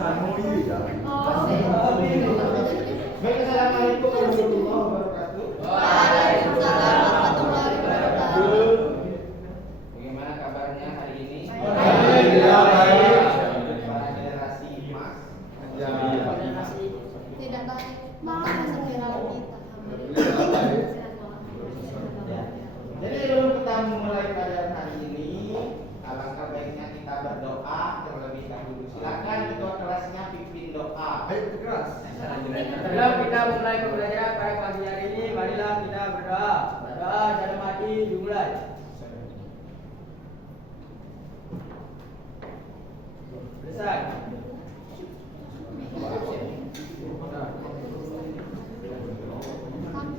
Baik, assalamualaikum warahmatullahi wabarakatuh. Waalaikumsalam warahmatullahi wabarakatuh. Bagaimana kabarnya hari ini? Alhamdulillah baik. Para generasi emas. Tidak baik, malah masuk viral kita. Jadi sebelum kita memulai pelajaran hari ini, alangkah baiknya kita berdoa terlebih dahulu. Silakan ketua kelasnya pimpin doa. Sebelum kita mulai pembelajaran pada pagi hari ini, marilah kita berdoa. Berdoa dalam hati dimulai. Selesai.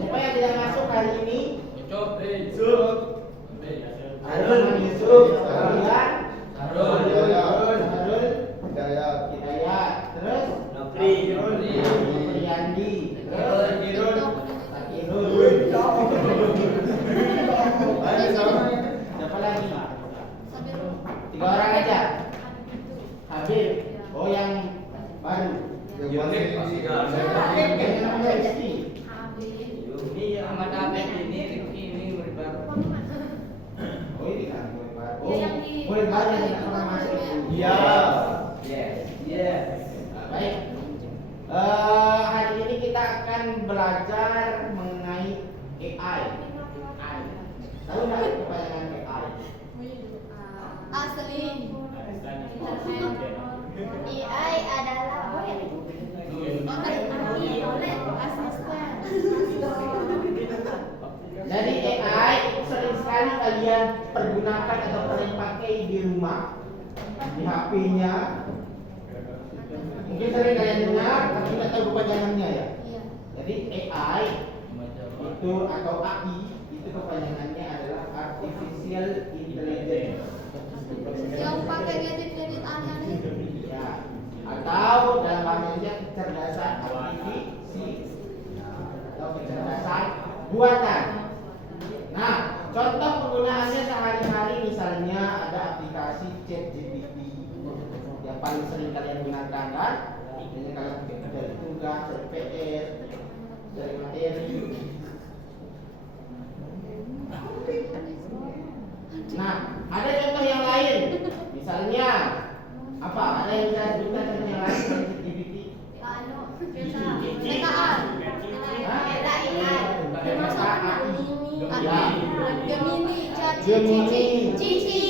Siapa yang tidak masuk hari ini? Yusuf. Harun Yusuf, Harun, Harun, Hidayat, terus Nopri. Yandi, Kirun. Takirun. Siapa lagi? Tiga orang aja. Habib. Oh, yang baru. Yang namanya Rizky. Ini Ahmad Abed ini Rifki ini murid baru. Oh, ini kan murid baru. Oh, Yang di- murid baru yang tidak pernah masuk. Iya. Yes. Baik. Hari ini kita akan belajar mengenai AI. Tahu nggak kepanjangan AI? Asli. AI adalah asisten. Jadi AI sering sekali kalian pergunakan atau kalian pakai di rumah, di HP-nya. Mungkin sering kalian dengar, tapi nggak tahu kepanjangannya ya. Iya. Jadi AI itu atau AI itu kepanjangannya adalah Artificial Intelligence. Yang pakai gadget-gadget aneh-aneh. Ya. Atau dalam bahasa Indonesia kecerdasan artifisi atau kecerdasan buatan. Nah, contoh penggunaannya sehari-hari misalnya ada aplikasi ChatGPT yang paling sering kalian gunakan kan? Ini kalian dari tugas, dari PR, dari materi. Nah, ada contoh yang lain. Misalnya apa? Ada yang bisa disebutkan contoh yang lain dari ChatGPT? PKA. Termasuk Gemini, Gemini, Cici.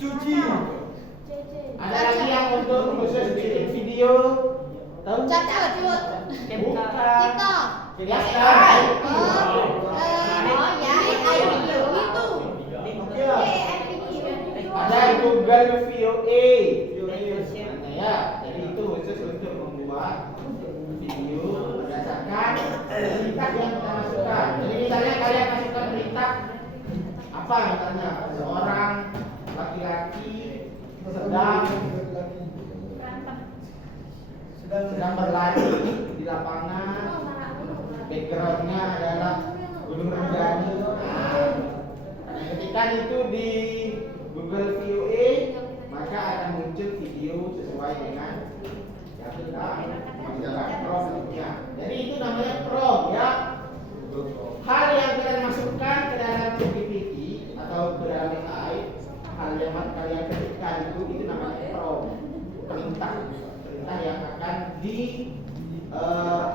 Cuci. Ada lagi yang untuk khusus bikin video. Tahu? Cacat. Bukan. TikTok. Yang AI. Ya, AI video itu. Ada Google VOA. Nah, ya, jadi itu khusus untuk membuat video berdasarkan perintah yang kita masukkan. Jadi misalnya kalian masukkan perintah apa misalnya seorang laki-laki sedang berlari di lapangan, backgroundnya adalah Gunung Rinjani. Nah, ketika itu di Google VOA maka akan muncul video sesuai dengan yang kita masukkan promptnya. Jadi itu namanya prompt ya. Hal yang kita masukkan ke dalam GPT atau ke dalam AI, hal yang kalian ketikkan itu namanya prompt, perintah yang akan diolah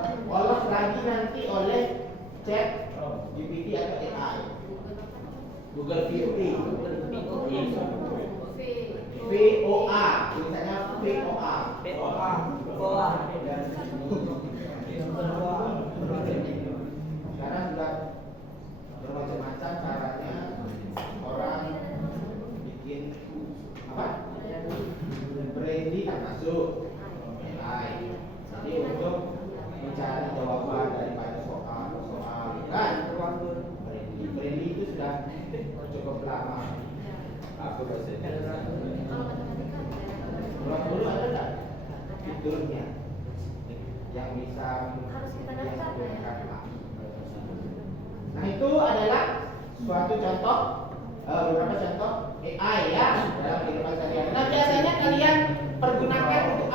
lagi nanti oleh chat GPT atau AI. Google VOA, VOA, tulisannya VOA. Sekarang sudah bermacam-macam caranya orang bikin apa? Brandy kan masuk AI. Jadi untuk mencari jawaban daripada soal kan Brandy itu sudah cukup lama. Aku Kalau dulu ada nggak fiturnya yang bisa menggunakan AI? Nah, itu adalah suatu contoh beberapa contoh AI ya dalam kehidupan sehari-hari. Nah, biasanya kalian pergunakan untuk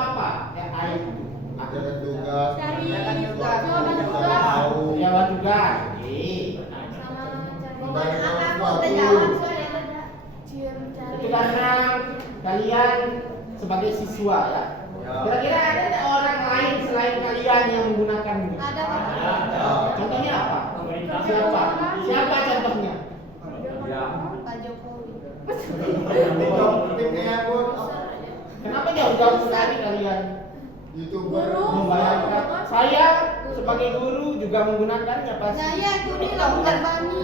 siswa ya. Ya. Kira-kira ada nggak orang lain selain kalian yang menggunakan? Ada Pak. Contohnya apa? Siapa? Siapa contohnya? Pak Jokowi. Kenapa jauh-jauh sekali kalian YouTuber. membayangkan? Saya sebagai guru juga menggunakannya pasti. Saya Juni lah bukan Bani.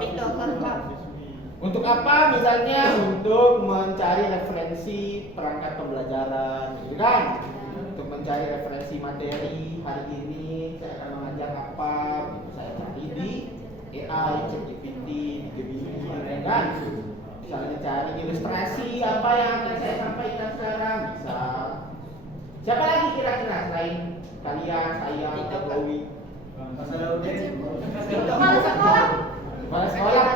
TikToker Pak. Untuk apa? Misalnya untuk mencari referensi perangkat pembelajaran, gitu kan? Untuk mencari referensi materi hari ini saya akan mengajar apa, gitu. Saya cari di AI, ChatGPT, di Gemini, ya kan? Misalnya cari ilustrasi apa yang akan saya sampaikan sekarang, bisa. Siapa lagi kira-kira selain kalian, saya, Jokowi? Kepala sekolah. Kepala sekolah.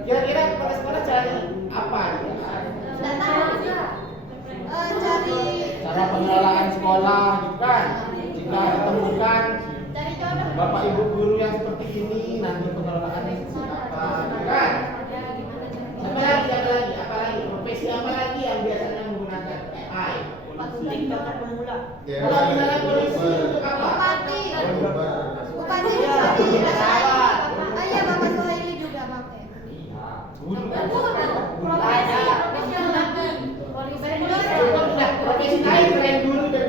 Kira-kira kepala sekolah cari apa ya? Tidak tahu. Cari Cara pengelolaan sekolah, gitu kan? Jika ditemukan cari jodoh. bapak ibu guru yang seperti ini, nanti pengelolaannya seperti apa, gitu kan? Siapa lagi? Apa lagi? Profesi apa lagi yang biasanya menggunakan AI? TikToker pemula. Kalau misalnya polisi untuk apa? Bupati. YouTuber. Bupati. Iya. Iya Bapak Suhaili juga pakai. Iya. Guru. Profesi yang lagi. Contoh udah profesi lain selain guru dan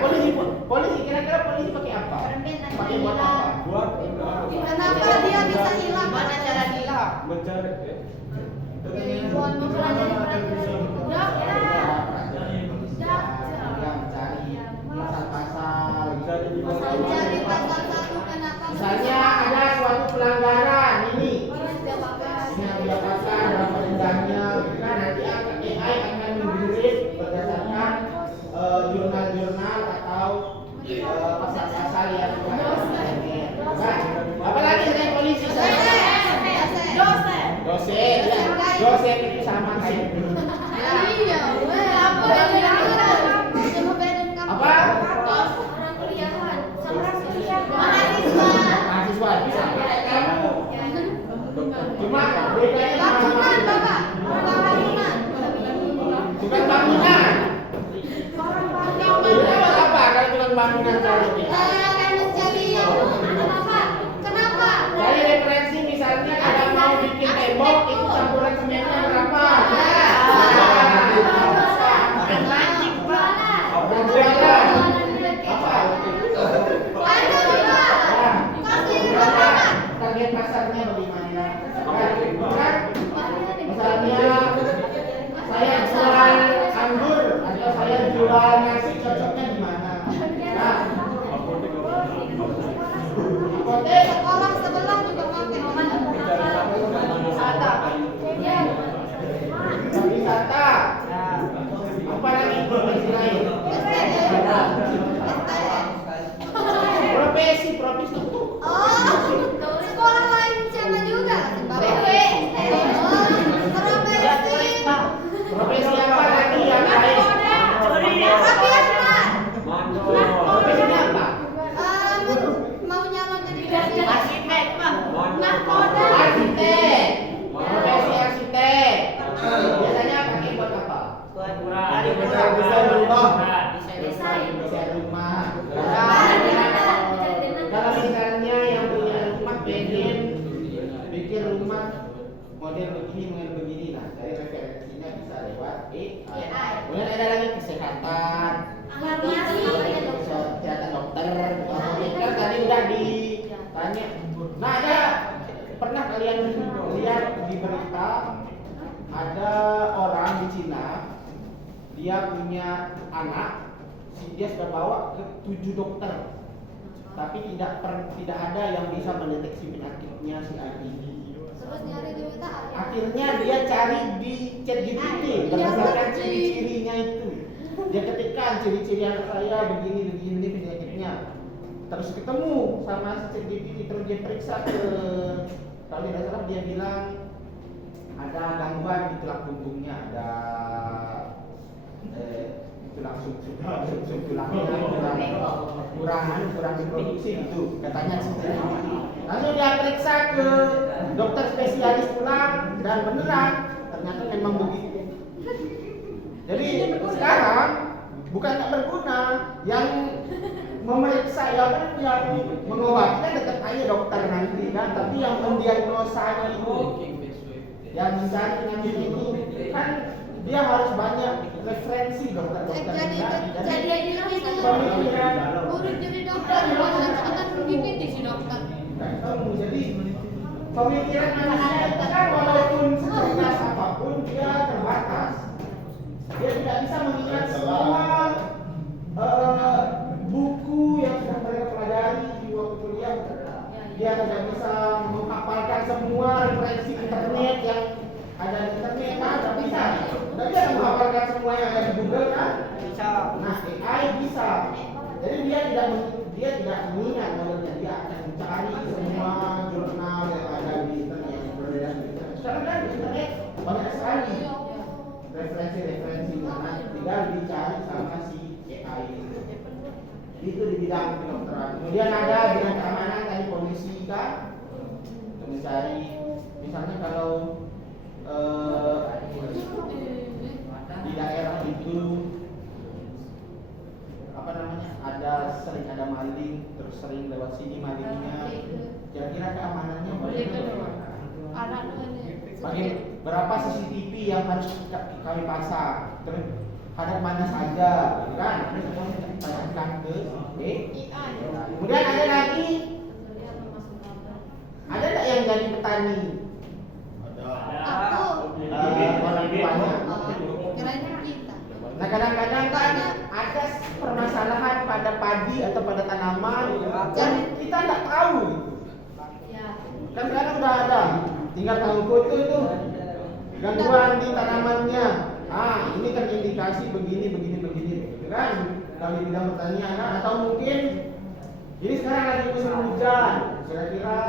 Polisi. Polisi kira-kira polisi pakai apa? Pakai buat apa? Kenapa dia bisa hilang? Gimana cara hilang? Buat mempelajari peraturan. Mencari pasal-pasal. Mencari pasal 1 kenapa? Misalnya ada suatu pelanggaran ini. Ini yang didapatkan berapa dendamnya, kan nanti AI akan menggiring berdasarkan jurnal-jurnal atau pasal-pasal yang kan. Apalagi dengan polisi dosen, ya. Dosen itu sama kayak guru. Iya, apa Apa? Mahasiswa bisa kayak kamu. Cuma bedanya Bangunan, Bapak. Bangunan. bukan bangunan. Kenapa apa kalau bukan bangunan kalau Akan mencari kenapa? Dari referensi misalnya kalau mau bikin tembok itu campuran semennya berapa? Target pasarnya bagaimana? Kan? Misalnya saya jual anggur atau saya jual nasi cocoknya di mana? Nah, apotek Sekolah sebelah juga pakai. wisata. Apa lagi profesi lain? Profesi itu. Sekolah lain sama juga. Profesi apa lagi yang lain? Profesinya apa? Mau nyalon jadi Arsitek, Pak. Arsitek. Profesi arsitek. Biasanya pakai buat apa? Desain rumah. Desain rumah. Kalau misalnya yang punya rumah bikin rumah model begini, nah dari referensinya bisa lewat AI. Kemudian ada lagi kesehatan, kesehatan dokter. Kan tadi udah ditanya. Nah ada pernah kalian lihat di berita ada orang di Cina, dia punya anak, dia sudah bawa ke 7 dokter, tapi tidak ada yang bisa mendeteksi penyakitnya si anak ini. terus nyari di WTA. Akhirnya dia cari di ChatGPT berdasarkan ciri-cirinya itu. Dia ketikkan ciri-ciri anak saya begini penyakitnya. Terus ketemu sama si ChatGPT, terus dia periksa kalau tidak salah dia bilang ada gangguan di tulang punggungnya, ada tulang tulangnya kurang diproduksi itu katanya sih. Lalu dia periksa ke dokter spesialis tulang dan beneran ternyata memang begitu. bukan nggak berguna. Yang memeriksa yang mengobati kan tetap aja dokter nanti kan, tapi yang mendiagnosanya itu, yang mencari penyakit itu kan dia harus banyak referensi dokter-dokter. Jadi itu pemikiran. urut jadi dokter, bukan cepetan berbibit si dokter. Jadi pemikiran manusia itu kan walaupun secerdas apapun dia terbatas. Dia tidak bisa mengingat semua buku yang sudah mereka pelajari di waktu kuliah. Dia tidak bisa menghafalkan semua referensi internet yang ada di internet kan? Tidak bisa. Tidak bisa menghafalkan semua yang ada di Google kan? Bisa. Nah, AI bisa. Jadi dia tidak mengingat modelnya, dia akan mencari semua jurnal yang ada di internet yang beredar di internet. Sekarang kan di internet banyak sekali referensi-referensi, nah tinggal dicari sama si AI. Itu di bidang kedokteran. Kemudian ada bidang keamanan tadi polisi kan, mencari misalnya kalau di daerah itu apa namanya sering ada maling, terus sering lewat sini malingnya, kira-kira keamanannya bagi berapa CCTV yang harus kami pasang, terus hadap mana saja, kan? Ini semuanya ditanyakan ke kemudian ada lagi, ada nggak yang jadi petani? Aku. Orang tuanya. Kirain kita. Nah kadang-kadang kan ada permasalahan pada padi atau pada tanaman yang kita nggak tahu gitu. Kan sekarang udah ada, tinggal tahu foto itu gangguan di tanamannya. Ini kan indikasi begini gitu kan? Kalau di bidang pertanian kan? Atau mungkin ini sekarang lagi musim hujan, kira-kira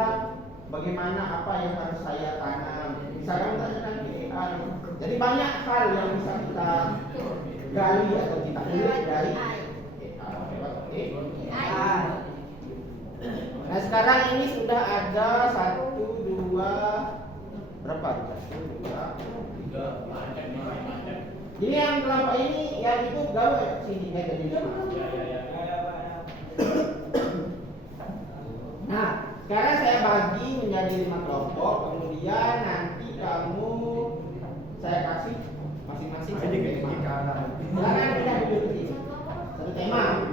bagaimana apa yang harus saya tanam? Bisa kamu tanyakan ke AI. Jadi banyak hal yang bisa kita gali atau kita ulik dari AI. Nah sekarang ini sudah ada 1, 2, berapa? 1, 2, 3. Ini yang kelompok ini yang itu gawe sini tadi. Nah sekarang saya bagi menjadi 5 kelompok, kemudian nanti saya kasih masing-masing satu tema. Silakan kita duduk di sini. Satu tema.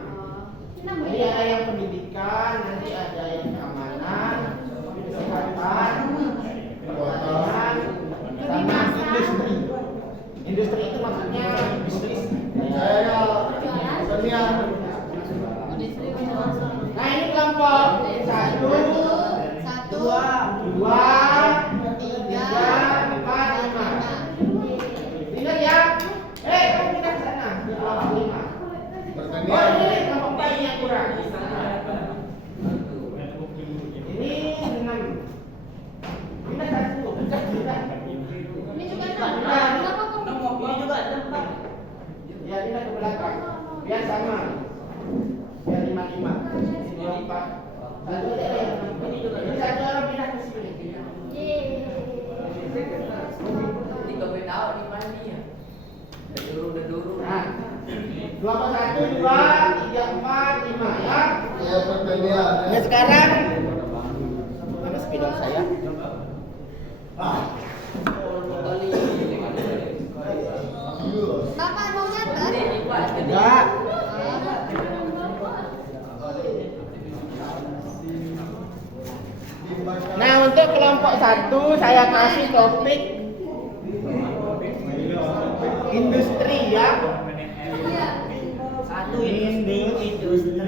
Jadi ada yang pendidikan, nanti ada yang keamanan, kesehatan, pertanian, sama industri. Industri itu maksudnya bisnis. Pertanian. Nah ini kelompok 1, 2, 3, 4, 5. Ingat ya? Kamu pindah ke sana. Kelompok 5. Oh ini kelompok 4 ini yang kurang. Ini 6. Pindah satu. Ini juga enam. Ini juga ada 4. Ya pindah ke belakang. Biar sama. Biar 5. Ini 2, 4. Satu aja ya. Ini satu orang pindah ke sini. Ini kau tahu di mana nih ya? Dulu. Nah, kelompok 1, 2, 3, 4, 5 ya. Ya pertanian. Nah sekarang mana spidol saya? Bapak mau nyatet? Enggak. Nah untuk kelompok 1 saya kasih topik industri ya. Satu industri.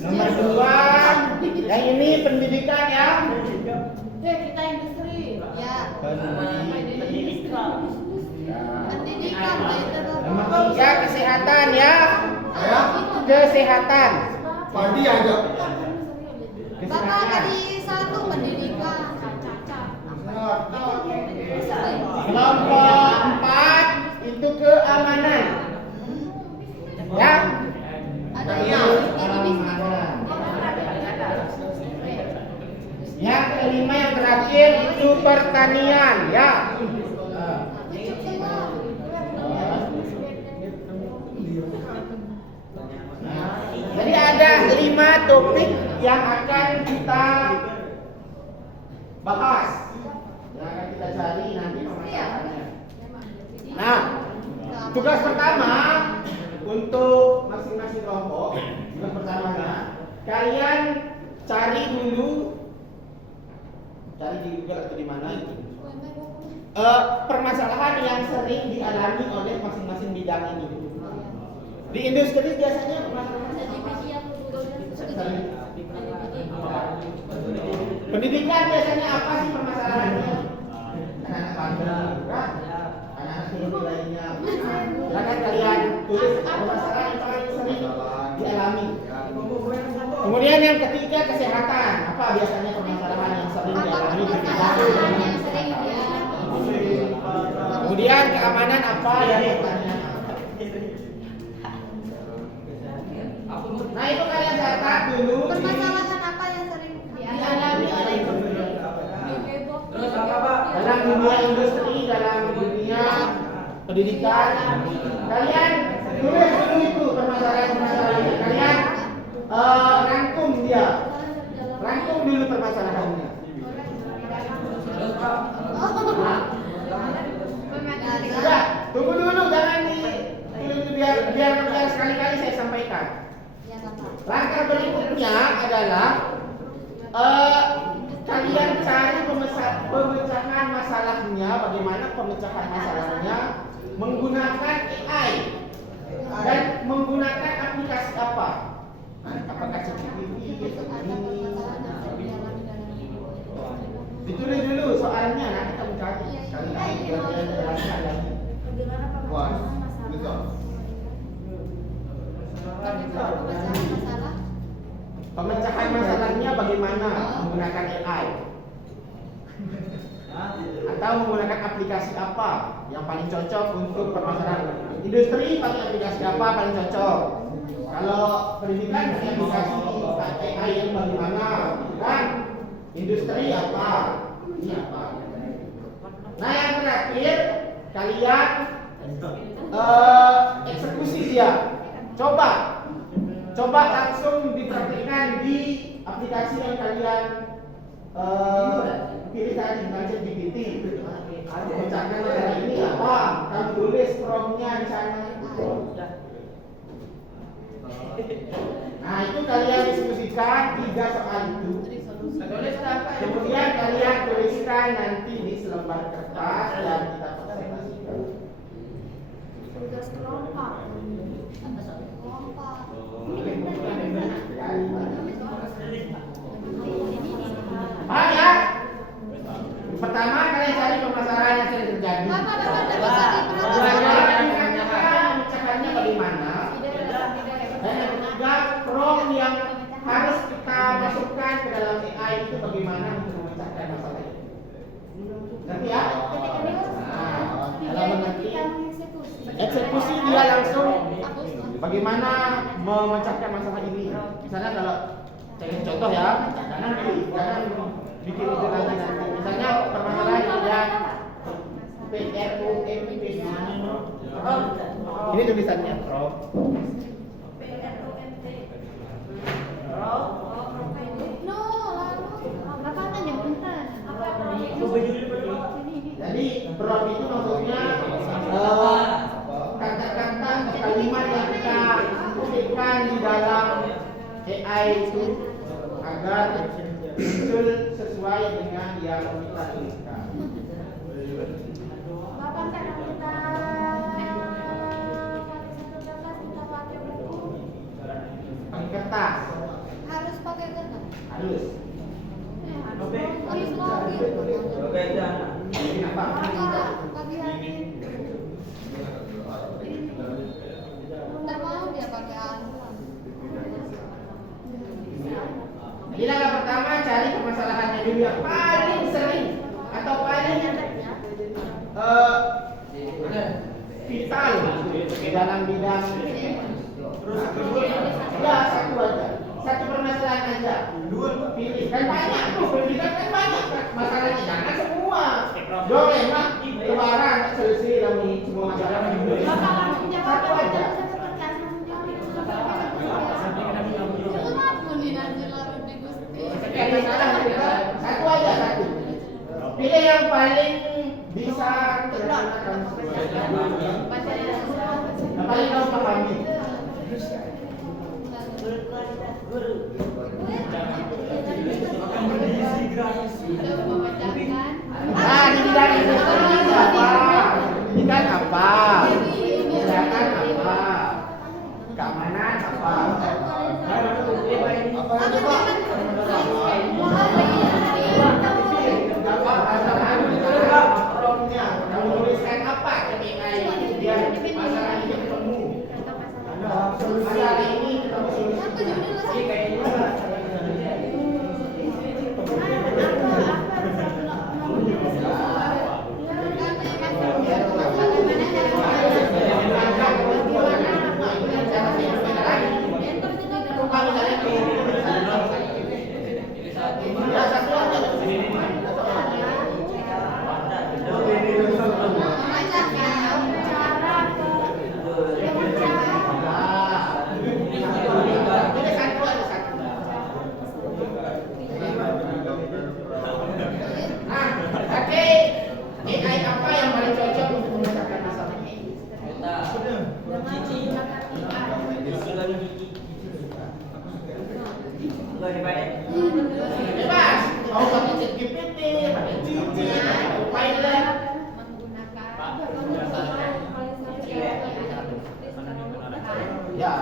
Nomor 2 yang ini pendidikan ya. Kita industri. Ya. Pendidikan. Pendidikan. Nomor 3 kesehatan ya. Saya Kesehatan. padi aja. Bapak tadi 1 pendidikan. Kelompok 4 itu keamanan. Ya. Ada yang Yang kelima yang terakhir itu pertanian ya. topik yang akan kita bahas, yang akan kita cari nanti permasalahannya. Nah, tugas pertama untuk masing-masing kelompok, tugas pertamanya kalian cari dulu, cari di Google atau di mana itu, permasalahan yang sering dialami oleh masing-masing bidang ini. Di industri biasanya permasalahan pendidikan biasanya apa sih permasalahannya? Anak-anak bandel, anak-anak seluruh lainnya. Silakan kalian tulis permasalahan yang paling sering dialami. Kemudian yang ketiga kesehatan. Apa biasanya permasalahan yang sering dialami di bidang? Kemudian keamanan apa yang bertanya? Nah itu kalian catat dulu. Permasalahan apa yang sering dialami oleh Terus apa Pak? Dalam dunia industri, dalam dunia pendidikan, kalian tulis dulu itu permasalahan-permasalahannya. Kalian rangkum dia, rangkum dulu permasalahannya. Terus Pak? Sudah, tunggu dulu, jangan di biar sekali-kali saya sampaikan. Langkah berikutnya adalah kalian cari pemecahan masalahnya, bagaimana pemecahan masalahnya menggunakan AI dan menggunakan aplikasi apa? Apakah ChatGPT? Ditulis dulu soalnya, nanti kamu cari sekali-kali biar kalian jelaskan lagi. Wah, betul. Pemecahan masalahnya bagaimana menggunakan AI atau menggunakan aplikasi apa yang paling cocok untuk permasalahan industri, pakai aplikasi apa paling cocok. Kalau pendidikan pakai aplikasi AI yang bagaimana, kan industri apa, ini apa. Nah yang terakhir kalian eksekusi dia, coba langsung dipraktikkan di aplikasi yang kalian pilih tadi, dengan ChatGPT. Ucapkan masalah ini apa? Kamu tulis prompt-nya di sana. Nah itu kalian diskusikan 3 soal itu. Kemudian kalian tuliskan nanti di selembar kertas dan kita presentasikan. Tugas kelompok. Paham ya? Pertama kalian cari permasalahan yang sering terjadi. Pemecahannya bagaimana? Dan yang ketiga, prompt yang harus kita masukkan ke dalam AI itu bagaimana untuk memecahkan masalah itu. Ngerti ya? Kalau mengerti, eksekusi dia langsung bagaimana memecahkan masalah ini. Misalnya kalau saya contoh ya, jangan bikin itu lagi nanti. Misalnya permasalahan yang PROMP. Ini tulisannya Pro. Jadi prompt itu maksudnya kata-kata kalimat yang kita ketikkan di dalam AI itu agar muncul sesuai dengan yang kita tuliskan. Pakai kertas. Harus pakai kertas. Harus. Ini apa? Tidak, pagi hari. Nggak mau dia pakai alat. Jadi langkah pertama cari permasalahannya dulu yang paling sering atau paling vital di dalam bidang. Ya satu aja, satu permasalahan aja. Pilih kan banyak tuh pendidikan kan banyak masalahnya, jangan semua. Boleh mah lebaran selesai dalam semua masalah. Satu aja. paling kamu pahami. Nah, di bidang industri apa? Ini kan apa? Kesehatan apa? Keamanan apa? Apa aja Pak? Kamu tuliskan apa ketika dia masalah ini ketemu? Masalah ini ketemu solusi. AI apa yang paling cocok untuk memecahkan masalah ini? Bebas, mau pakai ChatGPT, pakai Cici, pakai Pilot. Ya,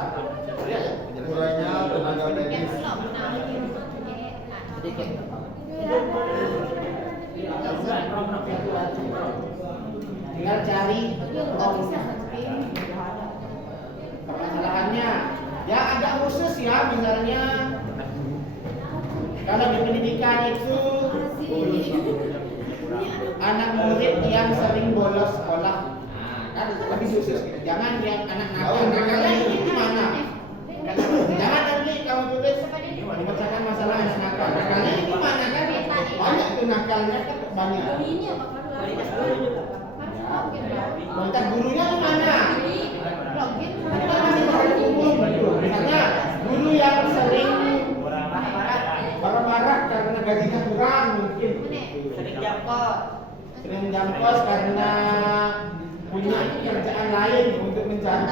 Kurangnya tenaga medis. sedikit. Tinggal cari permasalahannya. Ya agak khusus ya, misalnya kalau di pendidikan itu anak murid yang sering bolos sekolah, kan lebih khusus. Jangan yang anak nakal. Nakalnya ini gimana? Jangan nanti kamu tulis memecahkan masalah anak nakal. Nakalnya ini gimana kan? Banyak tuh nakalnya kan banyak. Kontak gurunya di mana? Kita masih terlalu umum. Misalnya guru yang sering marah-marah karena gajinya kurang mungkin. Sering jangkos karena punya kerjaan lain untuk mencari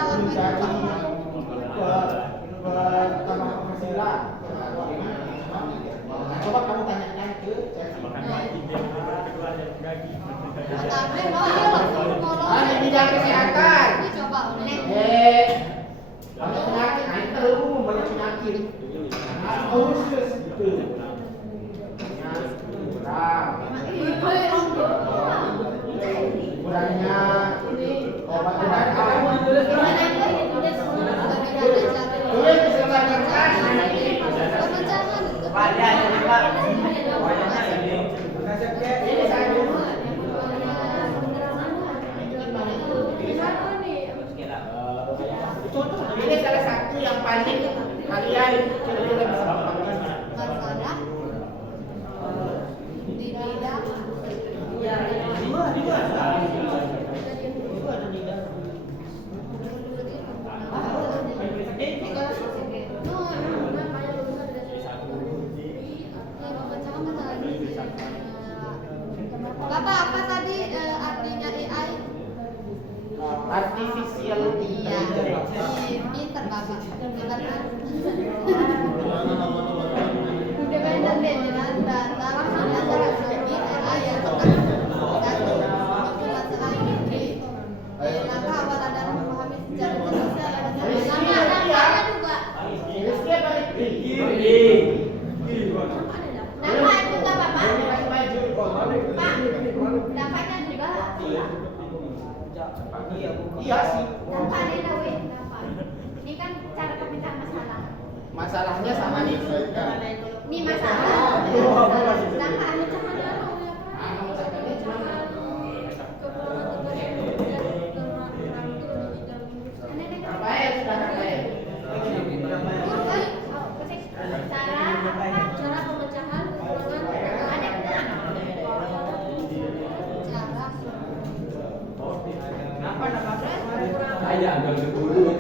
pertama penghasilan. Nah, coba kamu tanyakan ke di bidang kesehatan. Banyak penyakit, nah ini terlalu umum, banyak penyakit. Khusus gitu. Kurangnya obat tulis di sebelah kertas. Ini saya ini salah satu yang paling kalian kira-kira bisa pahami. Bapak, apa tadi artinya AI? Artificial intelligence. Pinter Bapak. Pinter kan? Iya sih. Ini kan cara pemecahan masalah. Masalahnya sama nih. Ini masalah. Sedangkan pemecahannya Rafael, sudah Rafael. cara pemecahan kekurangan ada Saya agak dulu.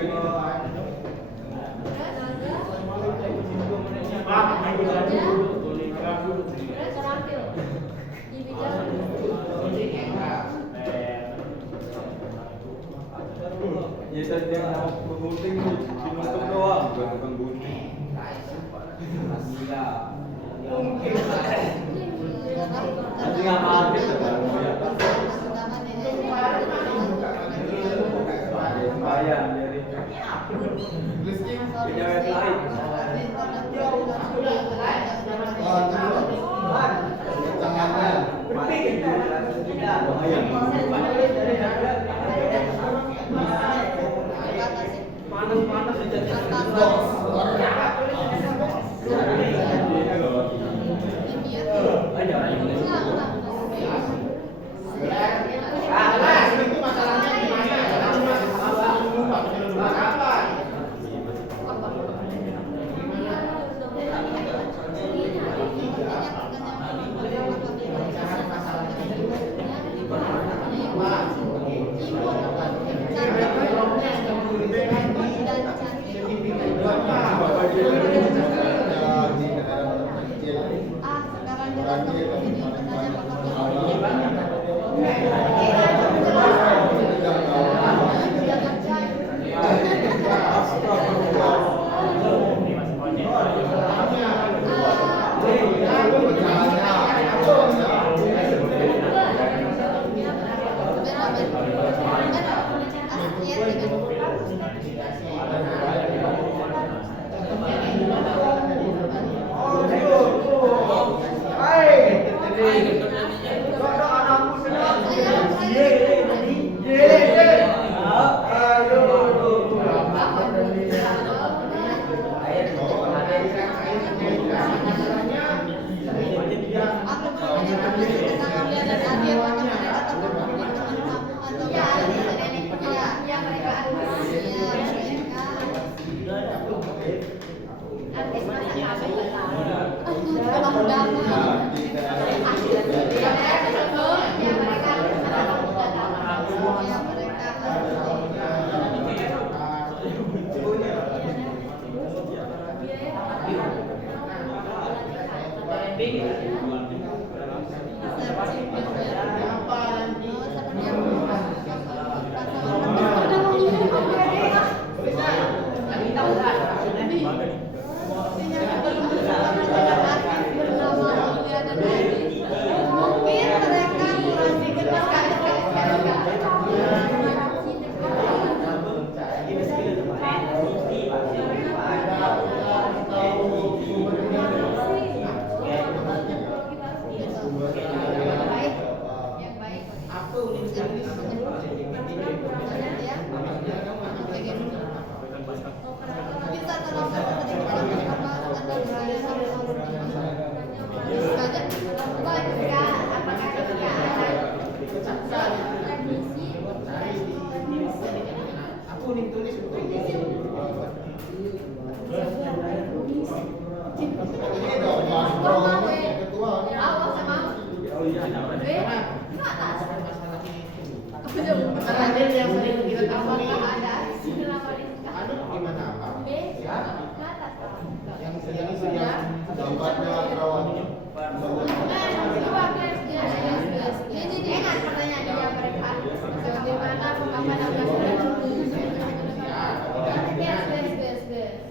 Ya tadi yang mau gunting nih, dinutup doang, bukan tukang gunting. Gila. Mungkin. Nanti nggak habis ya kan? Bayang dari punya website. Tangannya. Panas-panas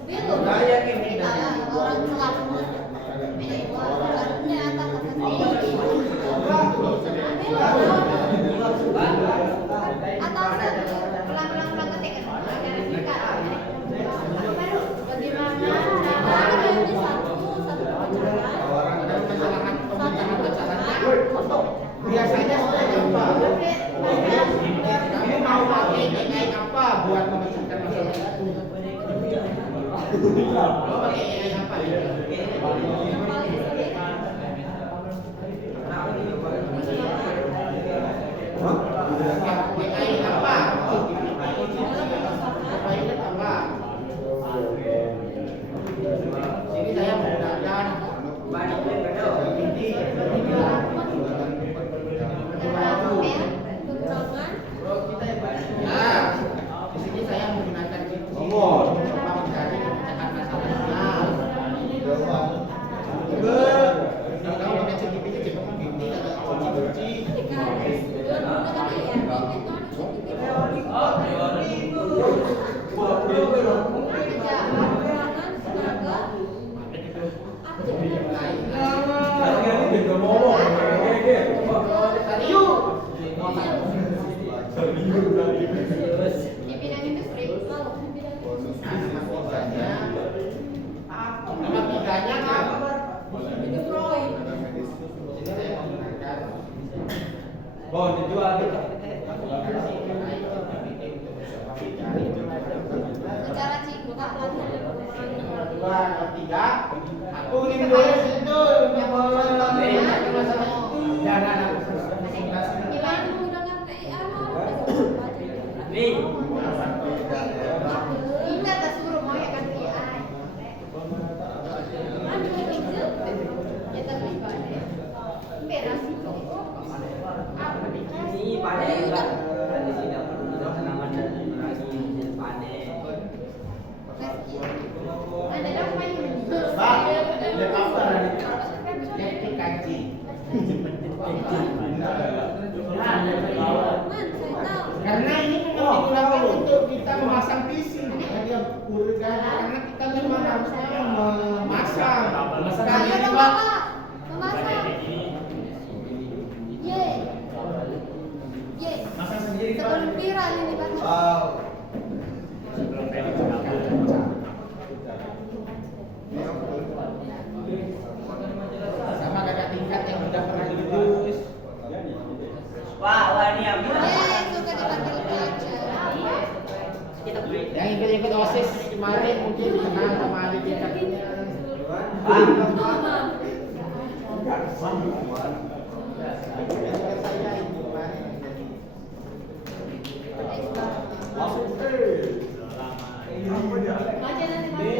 Itu masalahnya gimana? Apa? Biasanya apa? Kamu mau pakai AI apa buat memecahkan masalah itu? Mau pakai AI apa? AI apa? Pilot apa? Sini saya menggunakan di sini saya menggunakan mencari pemecahan masalahnya. nomor 3. Aku nih dulu situ yang masalah itu. Jangan aku. Gimana menggunakan Nih. Ingat tak suruh mau ya kan AI. Ya tapi beras itu. Apa nih? Ini pandai enggak? Di sini dapat tanaman dan lagi pandai. Ada apa main? Bang, lihat apa? Lihat kancing. Karena ini memang digunakan untuk kita memasang PC. Dia purga karena kita memang harusnya memasang. Sekali Ayo dong Pak. Bapak, memasak. Ye. Ye. Masak sendiri Pak. Sebelum viral ini Pak. Sama kakak tingkat yang sudah pernah lulus. Pak, wani apa? Ye, suka dipanggil pelajar. Kita beli. Yang ikut OSIS kemarin mungkin dikenal sama adik tingkatnya. Saya ini kemarin Baca nanti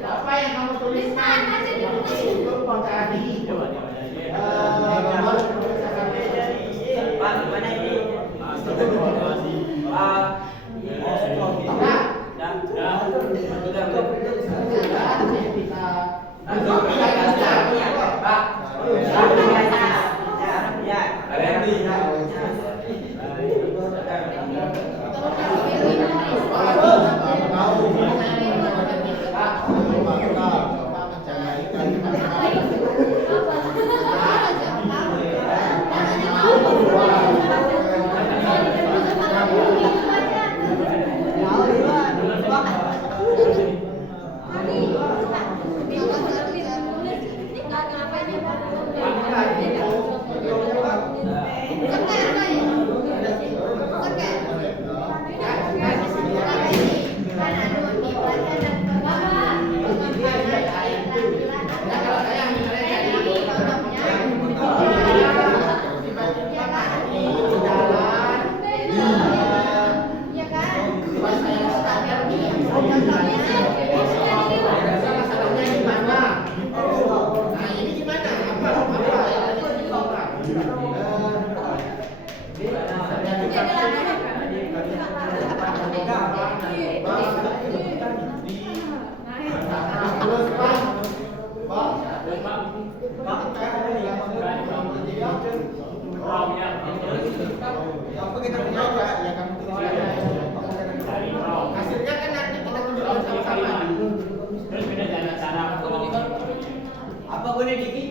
apa yang kamu tuliskan itu tadi Pak, mana ini? Pak. Hasilnya kan nanti kita tunjukkan sama-sama. Apa boleh Diki?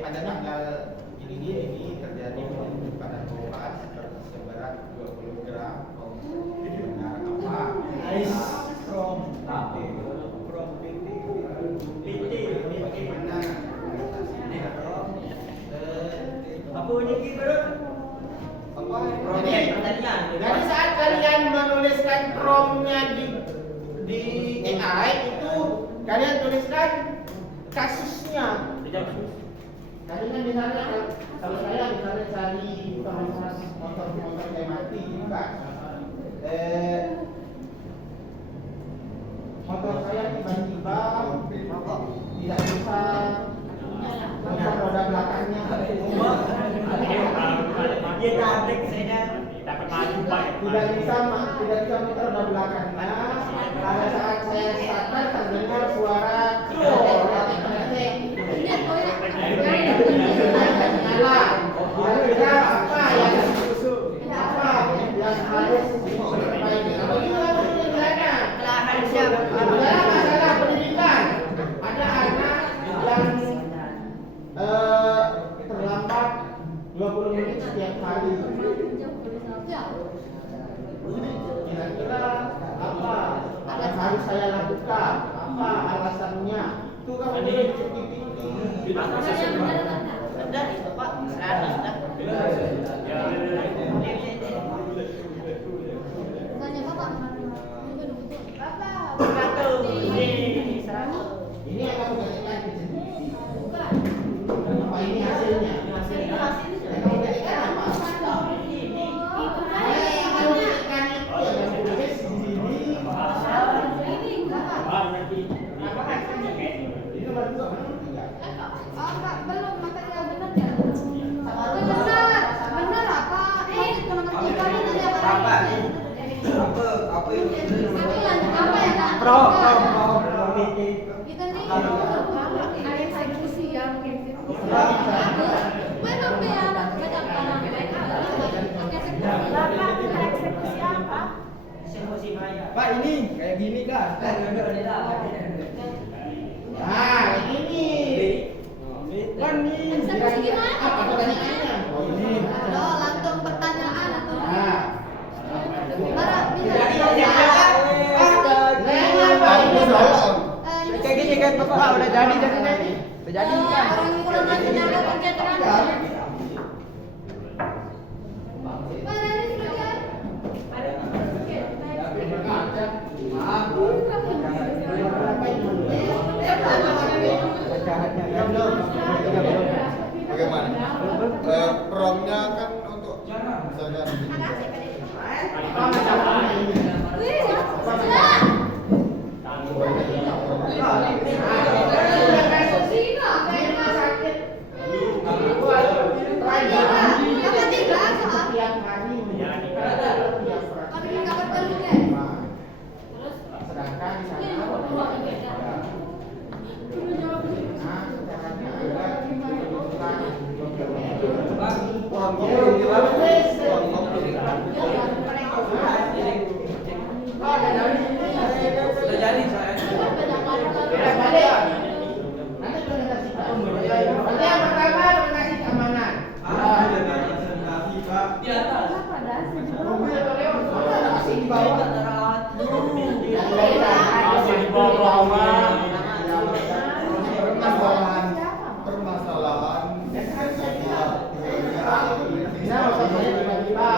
Pada tanggal ini terjadi penumpukan narkoba seberat 20 gram. Benar apa? Bagaimana? Apa Diki berut? Jadi, dari saat kalian menuliskan promnya di AI itu kalian tuliskan kasusnya. Tadinya misalnya kalau saya misalnya cari motor kayak mati gitu kan. Motor saya tiba-tiba tidak bisa buka roda belakangnya. Dia tabrik saya Tidak bisa muter roda belakangnya. Pada saat saya starter terdengar suara kretek. Nyala. Kira-kira apa yang harus diperbaiki? Apa gimana penjelasannya? Masalah pendidikan. Ada anak yang terlambat 20 menit setiap hari. Kira-kira apa yang harus saya buka. Apa alasannya? Itu kan udah ChatGPT. Sudah itu Pak, sudah. Tanya bapak. Bapak. Ini yang kamu ketikkan di ChatGPT. Apa ini hasilnya? Yang kamu ketikkan apa? Yang kamu ketikkan itu yang kamu tulis di sini. Ini nomor 2 mana? Oh, Kak, belum material benar ya? Benar apa? Kalau ketika ini tadi apa? Apa itu? Apa ya, Kak? Pro. Kita nih ada eksekusi ya mungkin. Belum ya, banyak orang. Eksekusi apa? Pak ini kayak gini kan? Nah, ini. Kan nih. Eksekusi gimana? Apa pertanyaannya? Oh, ini. Oh, langsung pertanyaan atau Nah. Bara, bisa. Kayak gini kan Bapak udah jadi jadinya ini. Udah jadi kan? Orang kurang tenaga kerja tenaga. Pak, dari sebagian. Bagaimana? Promnya kan untuk misalnya Apa masalahnya ini? Wih, sudah. Sudah jadi saya. Nanti yang pertama donasi keamanan. Di atas. Mobil atau lewat? Masih di bawah. permasalahan Bisa nggak usah saya tiba-tiba.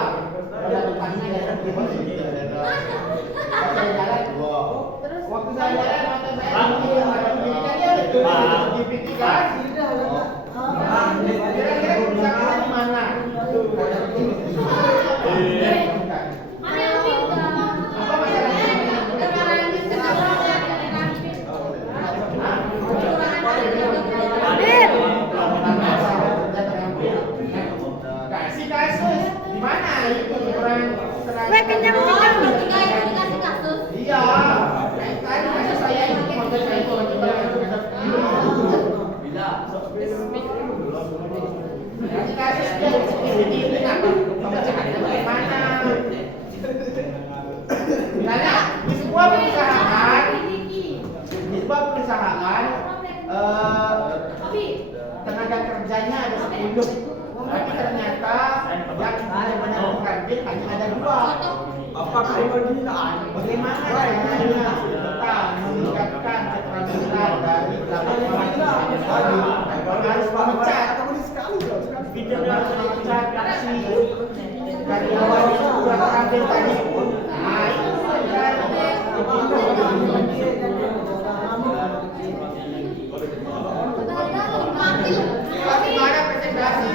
Udah depannya ya, tiba-tiba. Jalan. Waktu saya jalan, mata saya mikir, ada pendidikannya ada GPT kan? Kira-kira kebijakannya di mana? Ada begini. Apa masalahnya? Kasih kasus di mana itu orang Kenyang dikasih kasus. Iya, kayak tadi kasus saya itu motor saya itu coba Bila. kasih kasus dia jadi itu apa? Pemecahnya bagaimana? Misalnya di sebuah perusahaan, tenaga kerjanya ada 10, tapi ternyata yang benar-benar bekerja hanya ada 2. apakah penghinaan? Bagaimana caranya kita meningkatkan keterampilan dari 8 orang harus memecat si karyawan yang kurang terampil tadi pun. Nah itu kan bagaimana presentasi?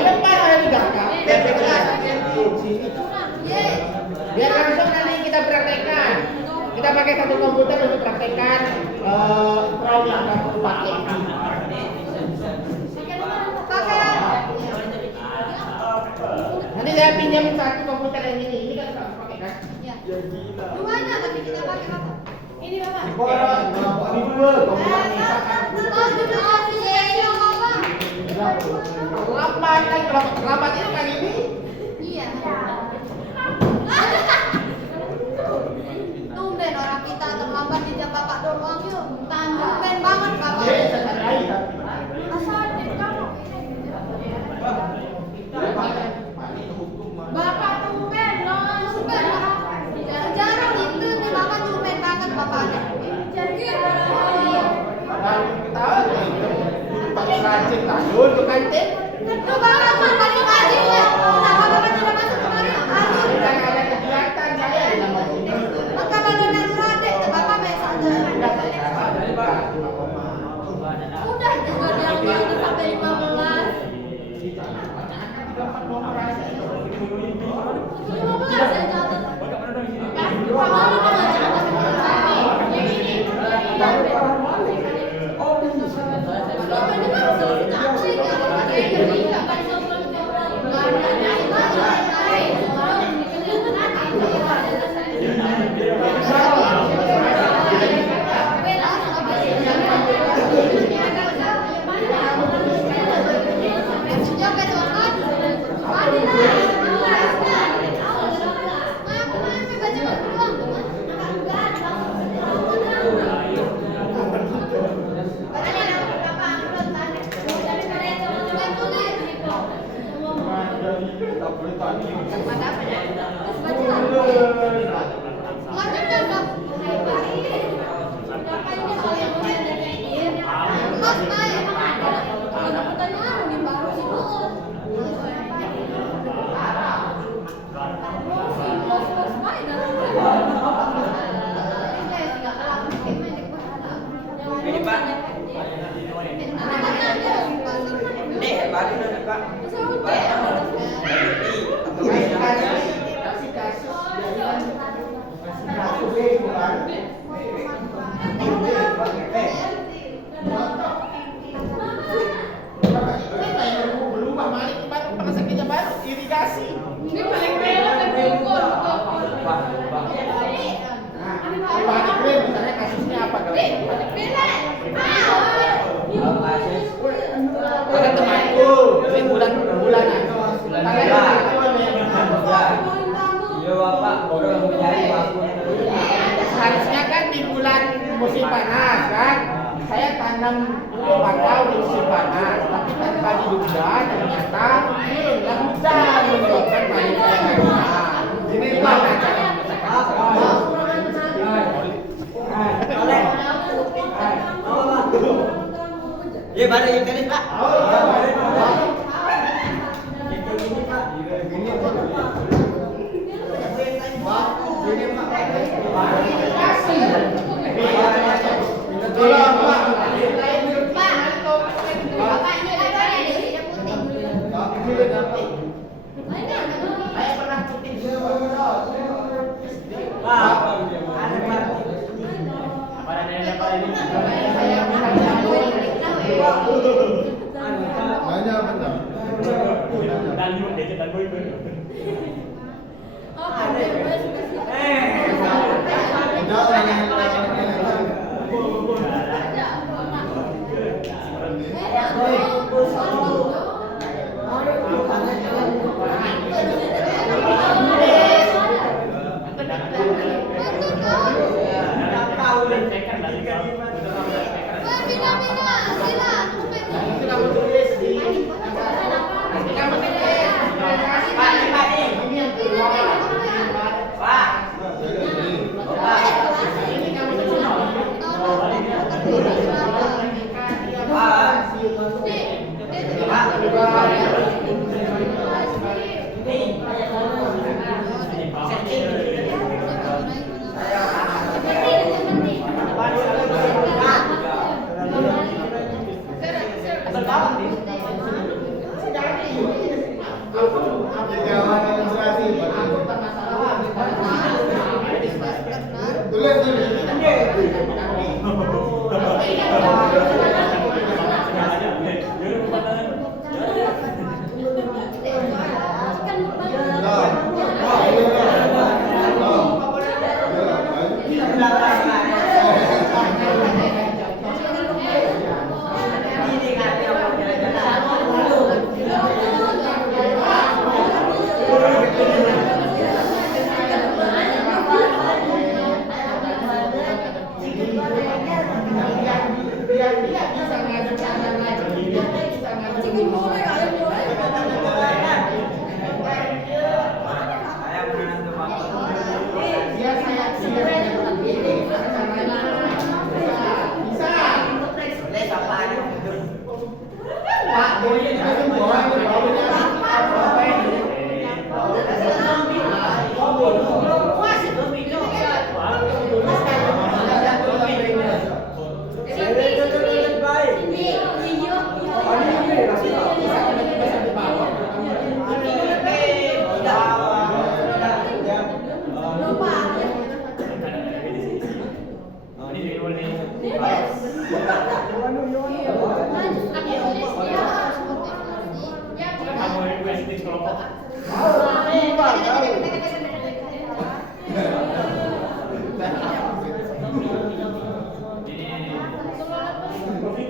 Depan ada di belakang. Biar langsung nanti kita praktekkan. Kita pakai satu komputer untuk praktekkan prom yang kamu pakai. Nanti saya pinjam satu komputer yang ini. Ini kan kamu pakai kan? Ya. Duanya tapi kita pakai apa? Ini Bapak. Di Google komputer ini. Oh, judul aplikasi apa? Terlambat lagi, kalau terlambat itu kan ini. Iya. Tumben orang kita terlambat di jam Bapak doang yuk. Tumben banget Bapak. Sekali tapi. Asal di kamu. Bapak tumben loh. Tumben. Jarang itu Alun tuh kantin. Lu banget Pak, tadi ngaji ya. Kenapa Bapak tidak masuk kemarin? Alun. Tidak ada kegiatan saya di nama ini. Maka balon yang radek, Bapak main saja. Udah juga dia ini sampai 15. 15 saya catat. Kamu udah catat. Yang ini. Ini Pak. Nih, balik nih Pak. Irigasi. Ini paling bela dan bengkok. Bahan iklim misalnya kasusnya apa kalau ada temanku ini bulanan Iya Bapak, orang mencari waktu. seharusnya kan di bulan musim panas kan saya tanam bakau di musim panas tapi tanpa diduga ternyata turunlah hujan menyebabkan panen saya gagal. Ini gimana cara Ya balik yang tadi Pak. Saya pernah cuti Pak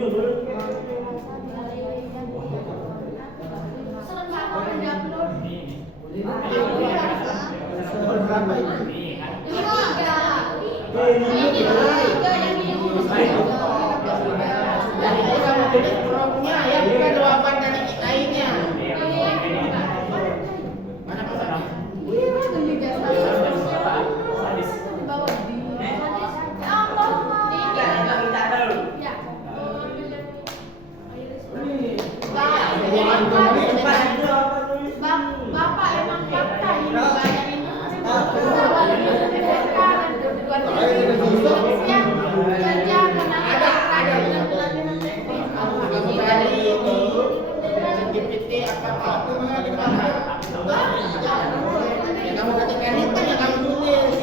Serem banget yang diupload. Berapa itu? Yang itu sama tulis promnya ya, bukan jawaban dari AI-nya. Mana pasang? Bapak emang fakta ini bayarin kerja karena ada Kamu tadi itu GPT apa? Ya kamu ketikkan itu ya kamu tulis.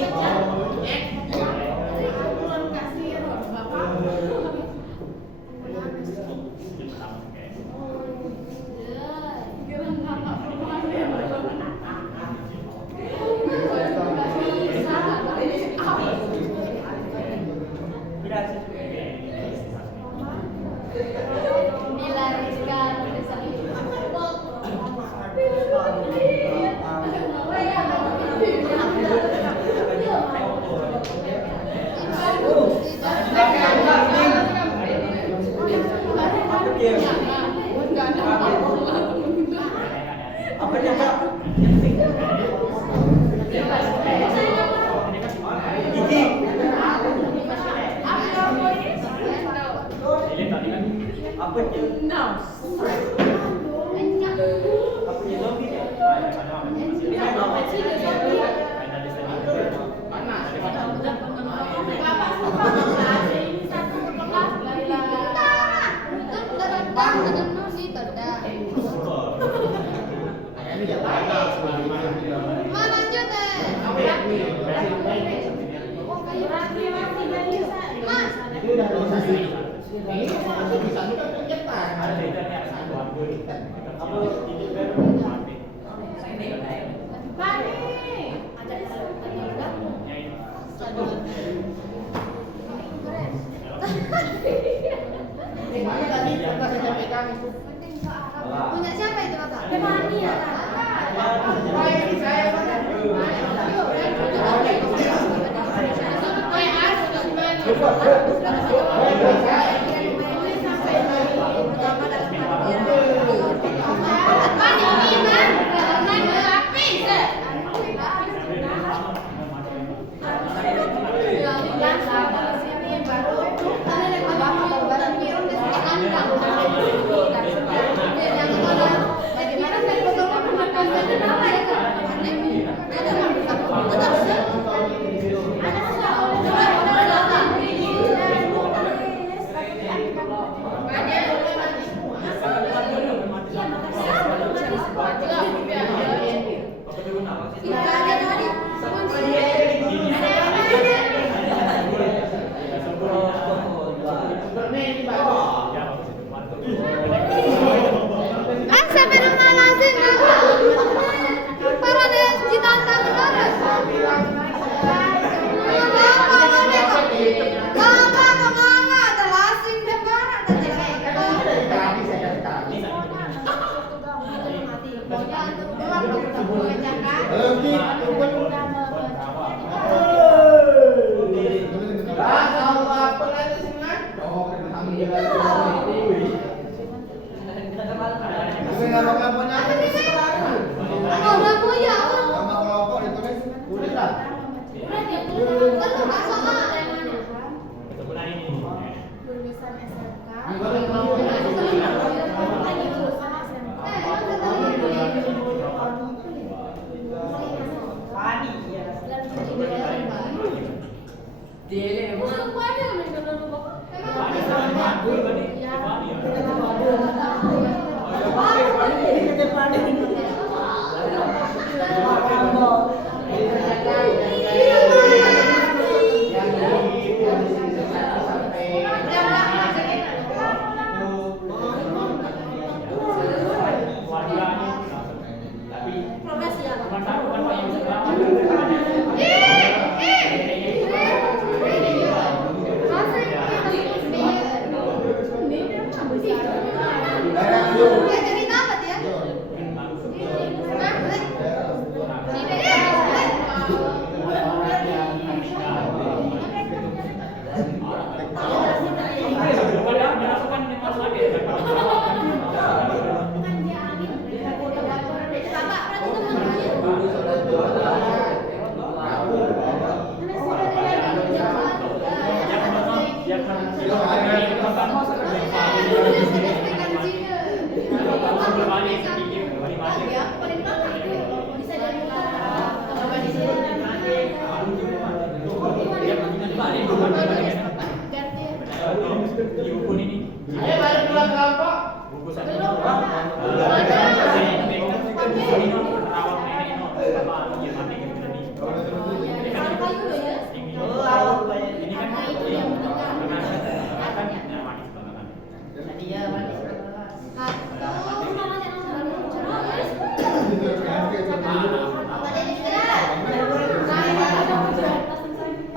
Itu udah dosa sih. Ini bisa kan pencetan. Mana tadi pernah saya sampaikan itu? Punya siapa itu Bapak? Demani ya. Ayo balik pulang kelompok.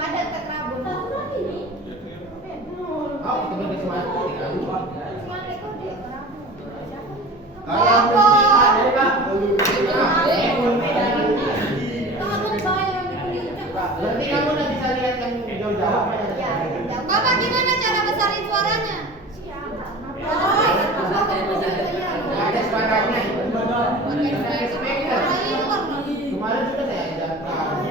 Padat ke Kerabun. Oh, ketemu di Sumatera. Berarti kamu udah bisa lihat yang jauh-jauh apa ya? Bapak gimana cara besarin suaranya? Nggak ada suaranya. Kemarin sudah saya ajarkan.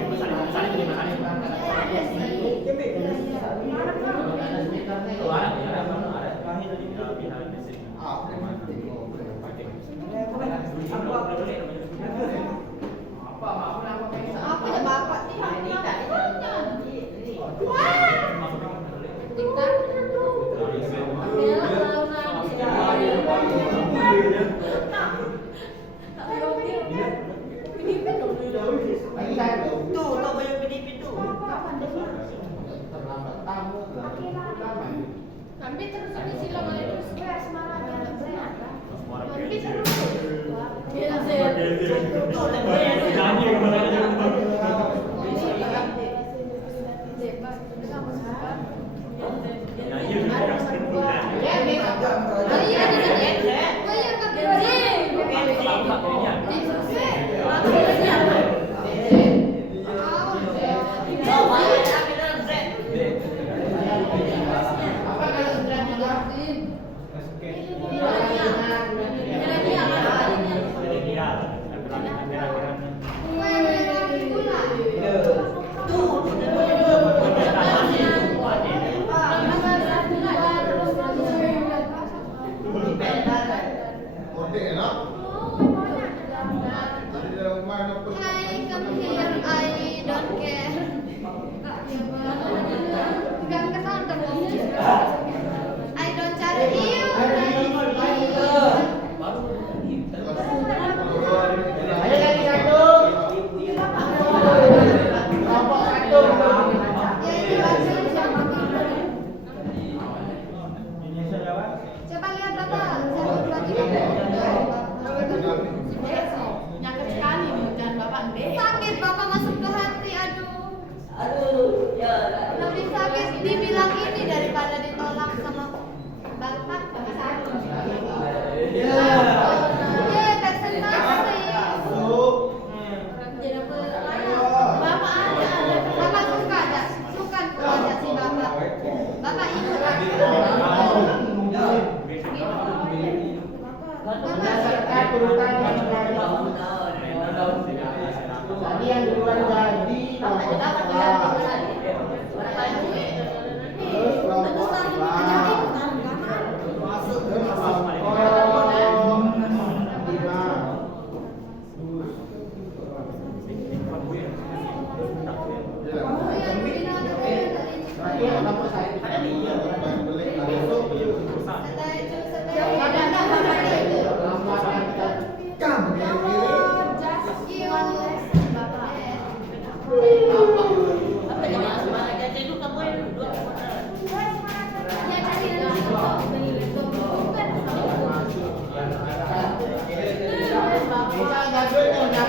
Apa ya bapak? Lagi satu. Tuh, tak bayar PDP tu. Terlambat tamu. Ambil terus ini silang aja terus semangatnya. Ambil terus. Tuh, tak bayar. Ya, ini apa? Apa kalau sudah dijelasin? Kode enak. Tadi dalam mana pun. Hi, come here. I don't care. Gak kenal dong. I don't cari you. Ayo lagi satu. Kelompok satu. Ya ini baca siapa? Coba lihat bapak. Satu lagi. Nyakit sekali nih jangan bapak deh. Sakit bapak masuk ke hati aduh. Aduh, ya. Lebih sakit dibilang ini daripada ditolak sama bapak. Ya. Presentasi. Bapak ada. Bapak suka aja si bapak. Bapak ikut Berdasarkan urutan yang tadi yang duluan jadi kelompok sekolah. Terus kelompok sebelah. Masuk ke kelompok 5. Terakhir kelompok saya.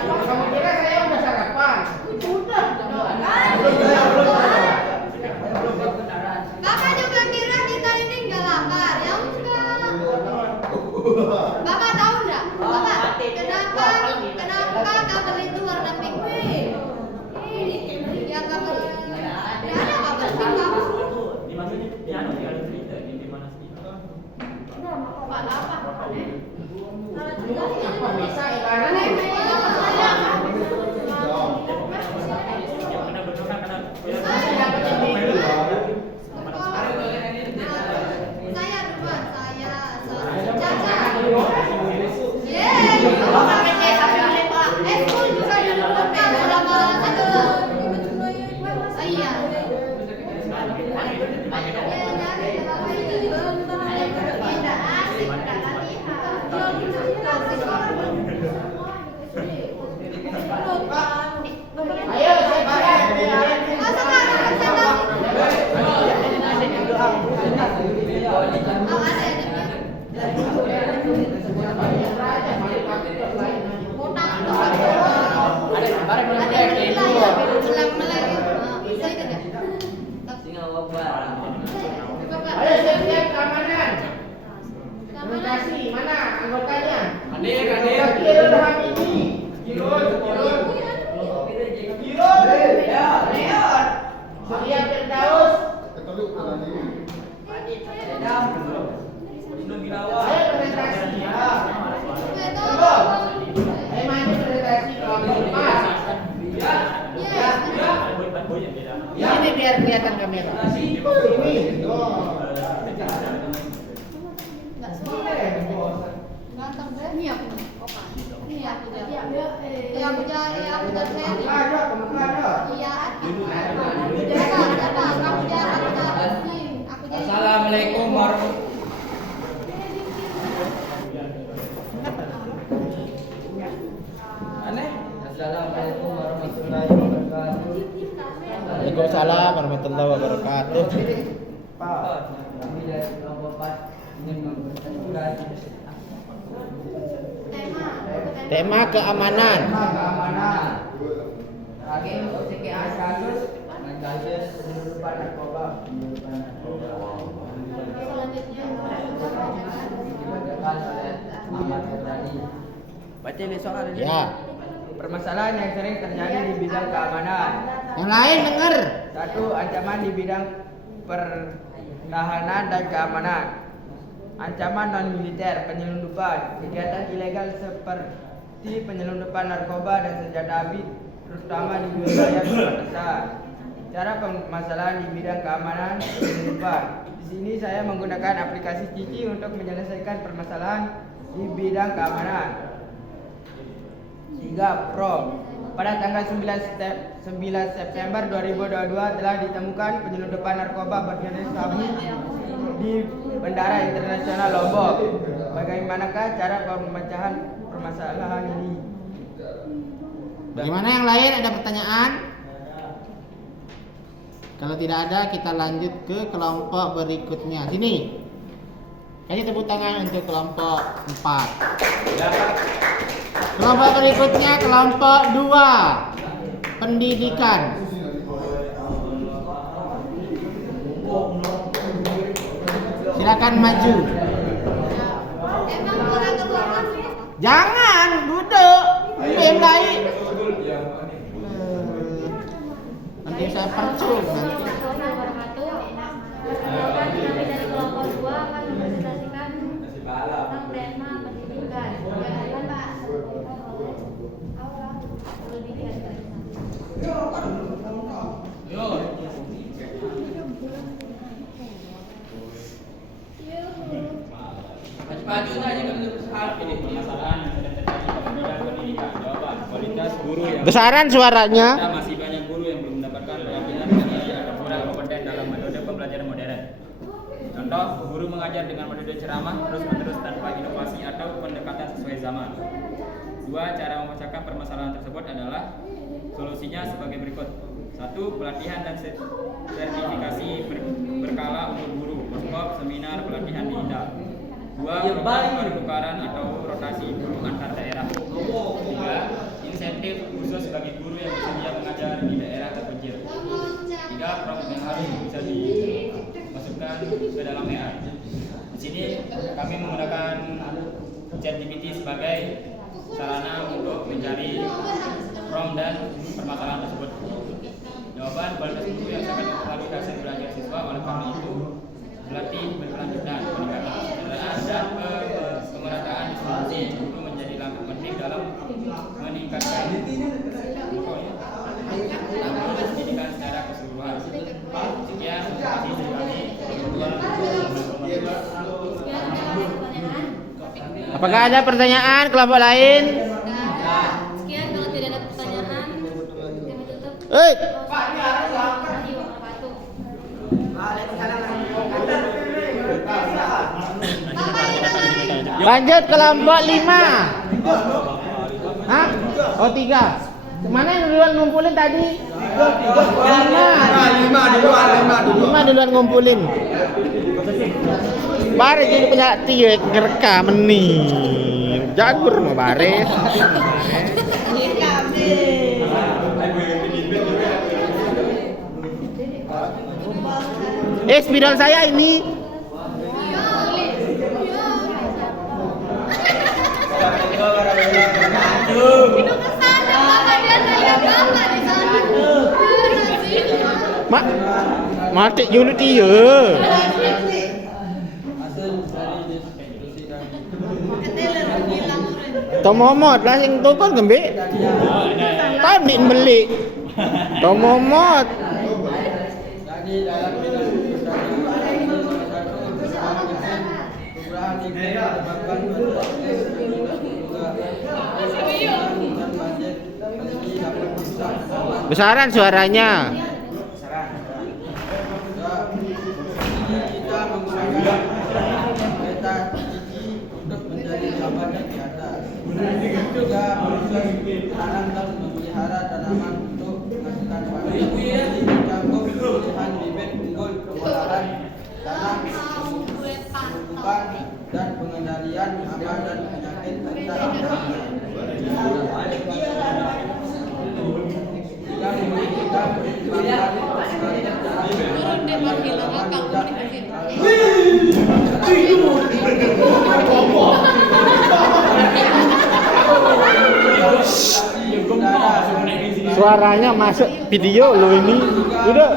Kamu kira saya udah sarapan? Udah. Bapak juga kira kita ini nggak lapar, ya enggak. Bapak tahu nggak? Bapak, kenapa kabel itu warna pink? Ya kabel, nggak ada kabel pink kamu. Kobar. Ayo siap-siap keamanan. Komunikasi mana anggotanya? Hadir. Kirun Hamidi. Kirun. Siap Firdaus. Ayo presentasi. Ayo maju presentasi kelompok 4. Ini biar kelihatan kamera. Ini. Assalamualaikum warahmatullahi Assalamualaikum warahmatullahi wabarakatuh. Waalaikumsalam warahmatullahi wabarakatuh. Kami dari kelompok 4 ingin mempresentasikan Tema keamanan. Lagi CKA kasus penyelundupan narkoba. Dibacakan oleh Ahmad Ferdani. Baca besok ada. Ya. Permasalahan yang sering terjadi di bidang keamanan. Yang lain denger. 1. Ancaman di bidang pertahanan dan keamanan. Ancaman non-militer, penyelundupan, kegiatan ilegal seperti penyelundupan narkoba dan senjata api, terutama di wilayah perbatasan. Cara permasalahan di bidang keamanan penyelundupan. Di sini saya menggunakan aplikasi Cici untuk menyelesaikan permasalahan di bidang keamanan. 3. PROM. Pada tanggal 9 September 2022 telah ditemukan penyelundupan narkoba berjenis sabu di Bandara Internasional Lombok. Bagaimanakah cara pemecahan permasalahan ini? Bagaimana yang lain? Ada pertanyaan? Kalau tidak ada, kita lanjut ke kelompok berikutnya. Sini. Kasih tepuk tangan untuk kelompok 4. Kelompok berikutnya kelompok 2. Pendidikan. Silakan maju. Jangan duduk. Belum lain. Nanti saya percuma nanti. Kami dari kelompok 2 akan mempresentasikan tentang tema pendidikan. Silakan Pak. Permasalahan yang sedang terjadi pada bidang pendidikan. Jawaban: kualitas guru yang Besaran suaranya. Kita masih banyak guru yang belum mendapatkan pelatihan kinerja atau kurang kompeten dalam metode pembelajaran modern. Contoh, guru mengajar dengan metode ceramah terus-menerus tanpa inovasi atau pendekatan sesuai zaman. 2. Cara memecahkan permasalahan tersebut adalah solusinya sebagai berikut. 1. Pelatihan dan sertifikasi berkala untuk guru, workshop, seminar, pelatihan digital. 2. Program pertukaran atau rotasi guru antar daerah. 3. Insentif khusus bagi guru yang bersedia mengajar di daerah terpencil. 3. Program yang harus bisa dimasukkan ke dalam AI. Di sini kami menggunakan ChatGPT sebagai sarana untuk mencari prompt dan permasalahan tersebut. Jawaban: kualitas guru yang sangat mempengaruhi hasil belajar siswa. Oleh karena itu, berlatih berkelanjutan, peningkatan kesejahteraan dan pemerataan distribusi guru menjadi langkah penting dalam meningkatkan pendidikan secara keseluruhan. Sekian, terima kasih dari kami. Apakah ada pertanyaan kelompok lain? Sekian, kalau tidak ada pertanyaan, kami tutup. Hei, lanjut kelompok 5. Hah? Oh 3. Mana yang duluan ngumpulin tadi? 5 duluan ngumpulin. Baris jadi punya tiga ngerekam nih. Jagur mau baris. Rekam nih. Spidol saya ini. Itu kesana, Bapak dia tanya Bapak di sana. Mak, mati unit iya. Hasil dari diskusi dan Tomomot lah sing tukon gembe. Tadi beli. Tomomot. jadi dalam bidang perubahan iklim menyebabkan Besaran suaranya. kita menggunakan kereta tinggi untuk menjadi jabatan di atas. Juga proses tanam dan memelihara tanaman untuk menghasilkan panen. Mencakup pemilihan bibit unggul, pengolahan tanah, pemupukan dan pengendalian hama dan penyakit serta yang membutuhkan pertimbangan Turun deh berhilang akal komunikasi. Suaranya masuk video lo ini. Udah.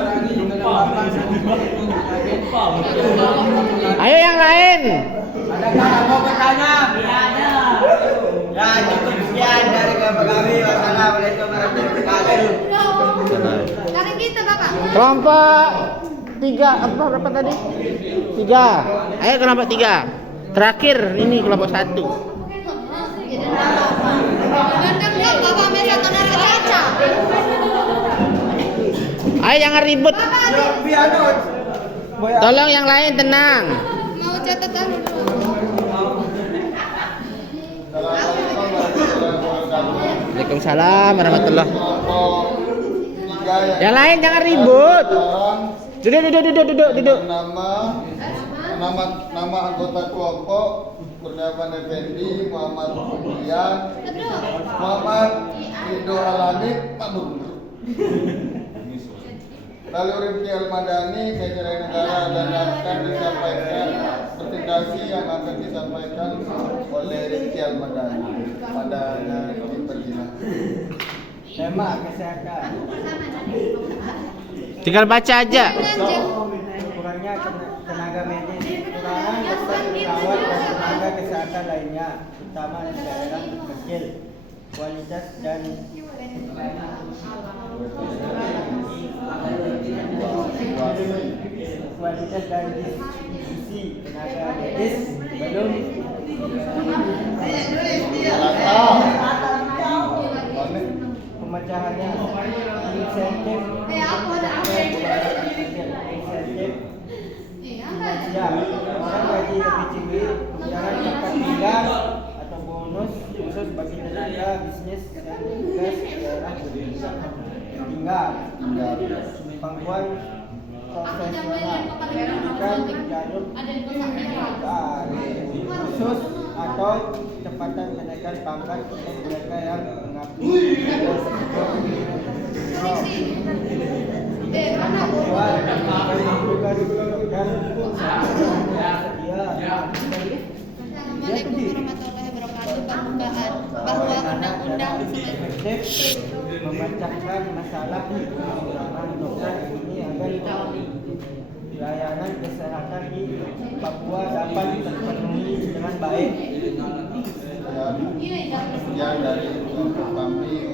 Ayo yang lain. Adakah yang mau bertanya? Ya, cukup sekian dari kami. Wassalamualaikum warahmatullahi wabarakatuh. Sekarang kita Bapak. Kelompok 3 apa berapa tadi? 3. Ayo kelompok 3. Terakhir ini kelompok 1. Dan kan Bapak mesa tonar kaca. Ayo jangan ribut. Tolong yang lain tenang. Mau catatan dulu. Waalaikumsalam warahmatullahi. Yang lain jangan ribut. Duduk. Nama anggota kelompok Kurniawan Effendi, Muhammad Fudian, Muhammad Ridho Alanit, lalu Rifki Al-Madani, Kejaran Negara dan akan disampaikan presentasi yang akan disampaikan oleh Rifki Al-Madani. Padanya dipersilakan. Tema kesehatan. Tinggal baca aja. Kurangnya tenaga medis, kekurangan dokter perawat dan tenaga kesehatan lainnya, terutama di daerah terpencil. Kualitas dan distribusi tenaga medis belum pemecahannya insentif finansial, orang gaji lebih tinggi, tunjangan tempat tinggal atau bonus khusus bagi tenaga bisnis dan tugas daerah tinggal, pangkuan profesional, pendidikan jalur khusus atau kecepatan kenaikan pangkat untuk mereka yang mengabdi Assalamualaikum warahmatullahi wabarakatuh. Pembukaan bahwa undang-undang memecahkan masalah kekurangan dokter ini agar layanan kesehatan di Papua dapat terpenuhi dengan baik. Sekian dari kelompok kami,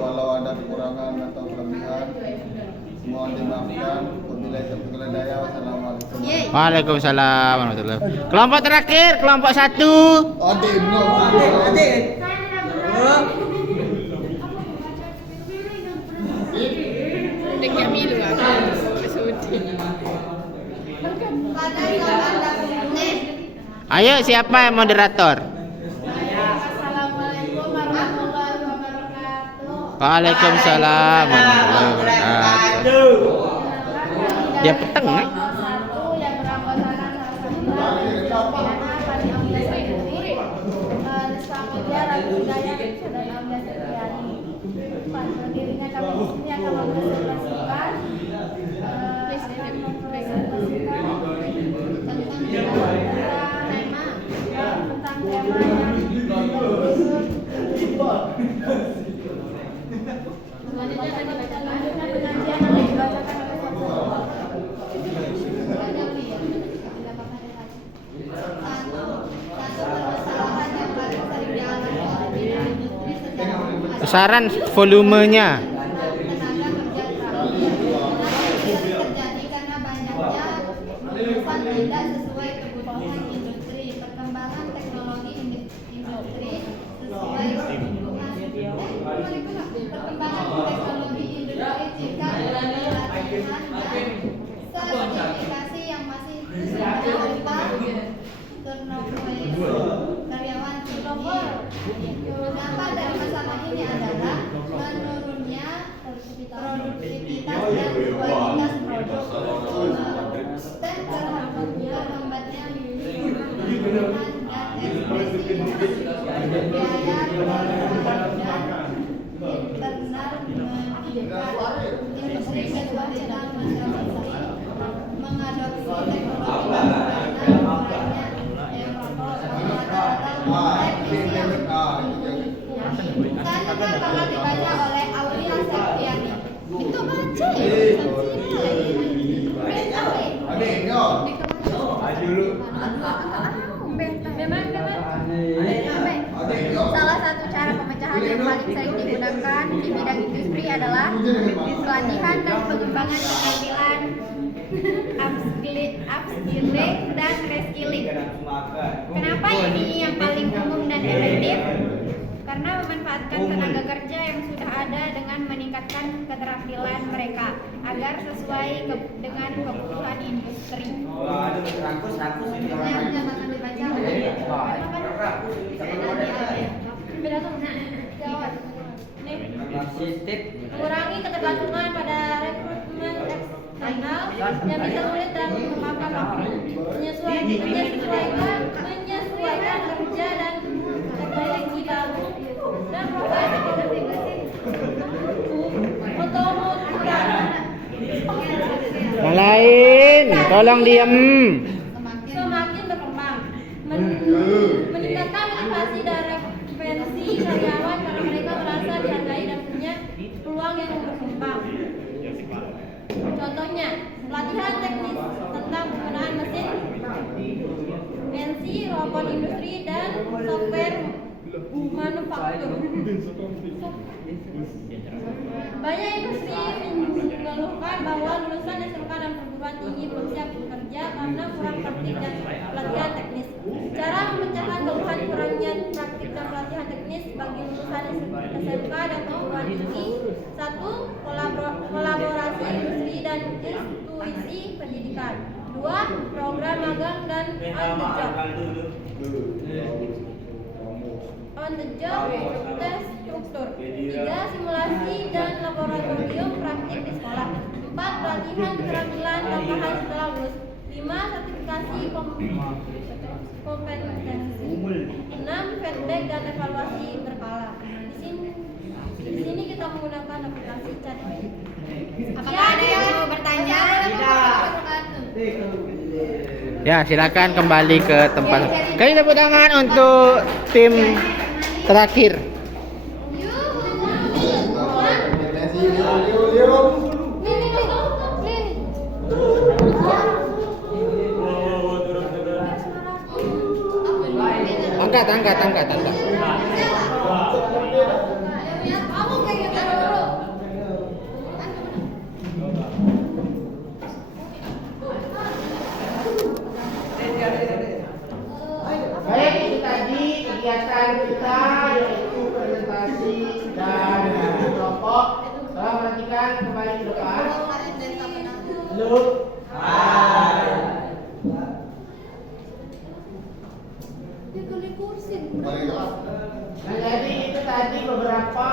walau ada kekurangan atau kelebihan, mohon dimaafkan. Wabillahi taufiq wal hidayah. Wassalamualaikum. Waalaikumsalam warahmatullahi wabarakatuh. Kelompok terakhir, kelompok 1. Adik. Dek Yamilu aku Sudi. Ayo siapa yang moderator? Assalamualaikum warahmatullahi wabarakatuh. Waalaikumsalam warahmatullahi wabarakatuh. Dia peteng nih. Satu yang beranggotakan Rizka Ratu Hidayah dan Amda Setiani. Pendirinya kami di sini akan mempresentasikan besaran volumenya. Terjadi karena banyaknya lulusan tidak sesuai kebutuhan industri, perkembangan teknologi industri sesuai kebutuhan perkembangan teknologi industri jika ada pelatihan dan sertifikasi yang masih berupa karyawan tinggi. Dampak dari masalah ini adalah menurunnya produktivitas dan kualitas produk, dan terhambatnya lingkungan dan ekspresi biaya internal industri kesulitan mengadopsi teknologi kurangnya karena bakal dibaca oleh Aulia Septiani. Itu baca Salah satu cara pemecahan yang paling sering digunakan di bidang industri adalah pelatihan dan pengembangan keterampilan, upskilling dan reskilling. Kenapa ini yang paling umum dan efektif? Karena memanfaatkan tenaga kerja yang sudah ada dengan meningkatkan keterampilan mereka agar sesuai dengan kebutuhan industri. Kurangi ketergantungan pada rekrutmen eksternal yang bisa sulit dan memakan waktu. Menyesuaikan kerja dan teknologi baru dan profesi Yang lain, tolong diam. semakin berkembang, meningkatkan motivasi dan referensi karyawan karena mereka merasa dihargai dan punya peluang yang berkembang. Contohnya, pelatihan teknis tentang penggunaan mesin CNC, robot industri, dan software manufaktur. Banyak industri mengeluhkan bahwa lulusan SMK dan perguruan tinggi belum siap bekerja karena kurang praktik dan pelatihan teknis. Cara memecahkan keluhan kurangnya praktik dan pelatihan teknis bagi lulusan SMK dan perguruan tinggi: 1. Kolaborasi industri dan institusi pendidikan. 2. Program magang dan on the job test struktur. 3. Simulasi dan laboratorium praktik di sekolah. 4. Pelatihan keterampilan tambahan setelah lulus. 5. Sertifikasi kompetensi. 6. Feedback dan evaluasi berkala. Di sini kita menggunakan aplikasi ChatGPT. Apakah ada yang mau bertanya? Ya, silakan kembali ke tempat. Kali tepuk tangan untuk tim terakhir. Angkat. Baik, itu tadi kegiatan kita yaitu presentasi dan kelompok. Tolong perhatikan kembali ke depan. Look. Nah, jadi itu tadi beberapa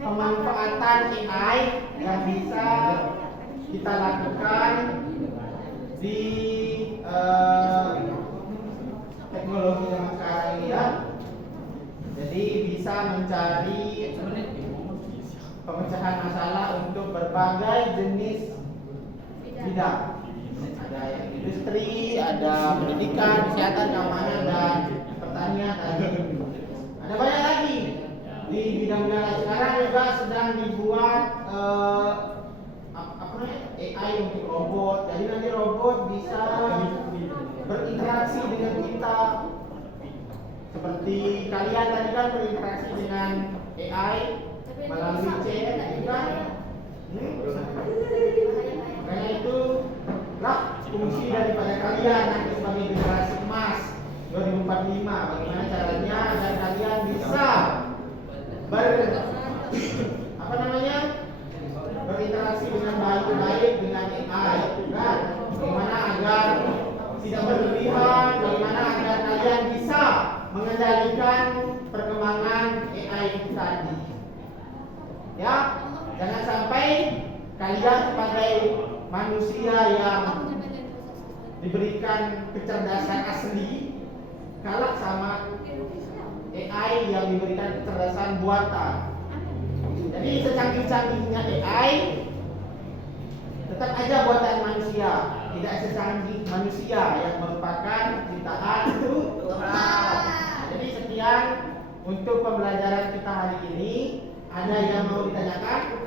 pemanfaatan AI yang bisa kita lakukan di teknologi yang sekarang ini ya. Jadi bisa mencari pemecahan masalah untuk berbagai jenis bidang. Ada yang industri, ada pendidikan, kesehatan, keamanan, dan pertanian. Ada banyak lagi di bidang-bidang sekarang juga sedang dibuat AI untuk robot. Jadi nanti robot bisa berinteraksi dengan kita. seperti kalian tadi kan berinteraksi dengan AI melalui chat, gitu kan? Makanya itu lah fungsi daripada kalian nanti sebagai generasi emas 2045. Bagaimana caranya agar kalian bisa berinteraksi dengan baik dengan AI, kan? Bagaimana agar tidak berlebihan, bagaimana agar kalian bisa mengendalikan perkembangan AI itu tadi. Ya, jangan sampai kalian sebagai manusia yang diberikan kecerdasan asli kalah sama AI yang diberikan kecerdasan buatan. Jadi secanggih-canggihnya AI tetap aja buatan manusia, tidak secanggih manusia yang merupakan ciptaan Tuhan. Jadi sekian untuk pembelajaran kita hari ini. Ada yang mau ditanyakan?